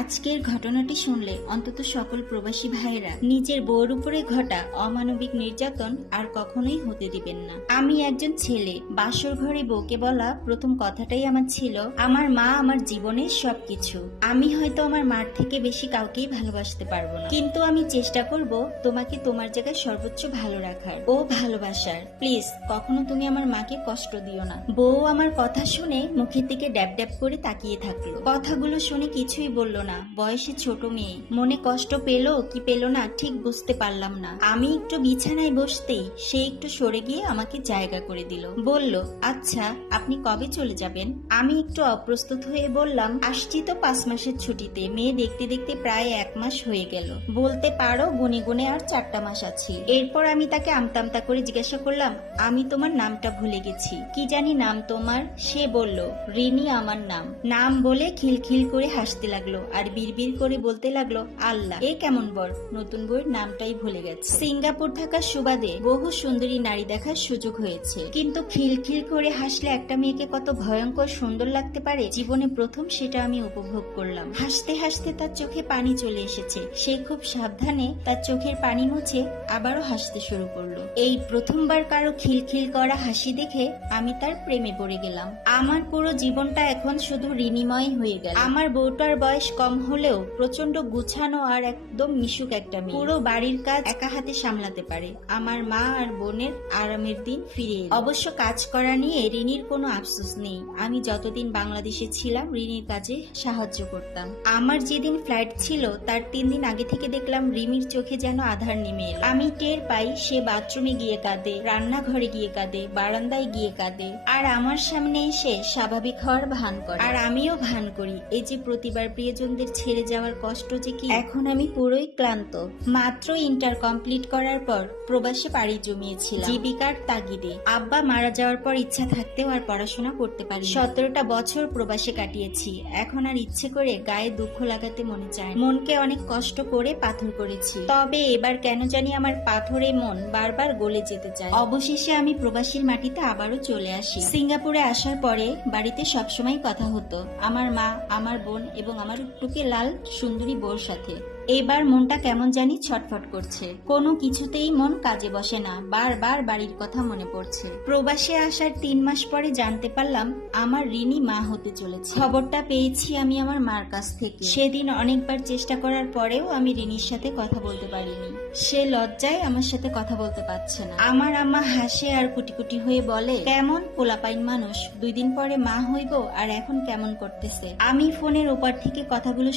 আজকের ঘটনাটি শুনলে অন্তত সকল প্রবাসী ভাইয়েরা নিজের বউর উপরে ঘটা অমানবিক নির্যাতন আর কখনোই হতে দিবেন না। আমি একজন ছেলে, বাসর ঘরে বউকে বলা প্রথম কথাটাই আমার ছিল, আমার মা আমার জীবনের সবকিছু। আমি হয়তো আমার মার থেকে বেশি কাউকেই ভালোবাসতে পারবো না, কিন্তু আমি চেষ্টা করব তোমাকে তোমার জায়গায় সর্বোচ্চ ভালো রাখার ও ভালোবাসার। প্লিজ কখনো তুমি আমার মাকে কষ্ট দিও না। বউ আমার কথা শুনে মুখের দিকে ড্যাব ড্যাব করে তাকিয়ে থাকলো। কথাগুলো শুনে কিছুই বলল না। বয়সে ছোট মেয়ে, মনে কষ্ট পেলো কি পেলো না ঠিক বুঝতে পারলাম না। আমি একটু বিছানায় বসতেই সে একটু সরে গিয়ে আমাকে জায়গা করে দিল। বলল, আচ্ছা আপনি কবে চলে যাবেন? আমি একটু অপ্রস্তুত হয়ে বললাম, আসছি তো 5 মাসের ছুটিতে। মেয়ে দেখতে দেখতে প্রায় 1 মাস হয়ে গেল, বলতে পারো গুনে গুনে আর 4টা মাস আছে। এরপর আমি তাকে আমতামতা করে জিজ্ঞাসা করলাম, আমি তোমার নামটা ভুলে গেছি, কি জানি নাম তোমার? সে বলল, রিনি আমার নাম। নাম বলে খিলখিল করে হাসতে লাগলো আর বিড়বিড় করে বলতে লাগলো, আল্লাহ এ কেমন বর, নতুন বউয়ের নামটাই ভুলে গেছে। সিঙ্গাপুর থাকার সুবাদে বহু সুন্দরী নারী দেখার সুযোগ হয়েছে, কিন্তু খিলখিল করে হাসলে একটা মেয়েকে কত ভয়ঙ্কর সুন্দর লাগতে পারে জীবনে প্রথম সেটা আমি উপভোগ করলাম। হাসতে হাসতে তার চোখে পানি চলে এসেছে। সে খুব সাবধানে তার চোখের পানি মুছে আবারও হাসতে শুরু করলো। এই প্রথমবার কারো খিলখিল করা হাসি দেখে আমি তার প্রেমে পড়ে গেলাম। আমার পুরো জীবনটা এখন শুধু ঋণীময় হয়ে গেল। আমার বউটার বয়স কম হলেও প্রচন্ড গুছানো আর একদম মিশুক একটা মেয়ে। পুরো বাড়ির কাজ একা হাতে সামলাতে পারে। আমার মা আর বোনের আরামের দিন ফিরে এলো। অবশ্য কাজ করা নিয়ে রিনির কোনো আফসোস নেই। আমি যতদিন বাংলাদেশে ছিলাম রিনির কাজে সাহায্য করতাম। আমার যেদিন ফ্লাইট ছিল তার 3 দিন আগে থেকে দেখলাম রিমির চোখে যেন আধার নেমে এলো। আমি টের পাই সে বাথরুমে গিয়ে কাঁদে, রান্নাঘরে গিয়ে কাঁদে, বারান্দায় গিয়ে কাঁদে, আর আমার সামনে এসে স্বাভাবিক হওয়ার ভান করে। আর আমিও ভান করি। এই যে প্রতিবার প্রিয়জনদের ছেড়ে যাওয়ার কষ্ট যে কি। এখন আমি পুরোই ক্লান্ত। মাত্র ইন্টার কমপ্লিট করার পর প্রবাসে পাড়ি জমিয়েছিলাম জীবিকার তাগিদে। আব্বা মারা যাওয়ার পর ইচ্ছা থাকতেও আর পড়াশোনা করতে পারি। 17টা বছর প্রবাসে কাটিয়েছি। এখন আর ইচ্ছে করে গায়ে দুঃখ লাগাতে মনে চায়। মনকে অনেক কষ্ট করে পাথর করেছি, তবে এবার কেন জানি আমার পাথরে মন বারবার গলে যেতে চায়। অবশেষে আমি প্রবাসীর মাটিতে আবারও চলে আসি। সিঙ্গাপুরে আসার পরে বাড়িতে সবসময় কথা হতো আমার মা, আমার বোন এবং আমার টুকে লাল সুন্দরী বউর সাথে। এবার মনটা কেমন জানি ছটফট করছে। কোনো কিছুতেই মন কাজে বসে না, বারবার বাড়ির কথা মনে পড়ছে। প্রবাসে আসার 3 মাস পরে জানতে পারলাম আমার রিনি মা হতে চলেছে। খবরটা পেয়েছি আমি আমার মার কাছ থেকে। সেদিন অনেকবার চেষ্টা করার পরেও আমি রিনির সাথে কথা বলতে পারিনি। সে লজ্জায় আমার সাথে কথা বলতে পারছে না। আমার আম্মা হাসে আর কুটি কুটি হয়ে বলে, কেমন পোলাপাইন মানুষ, 2 দিন পরে মা হইব আর এখন কেমন করতেছে। আমি ফোনের ওপার থেকে কথাগুলো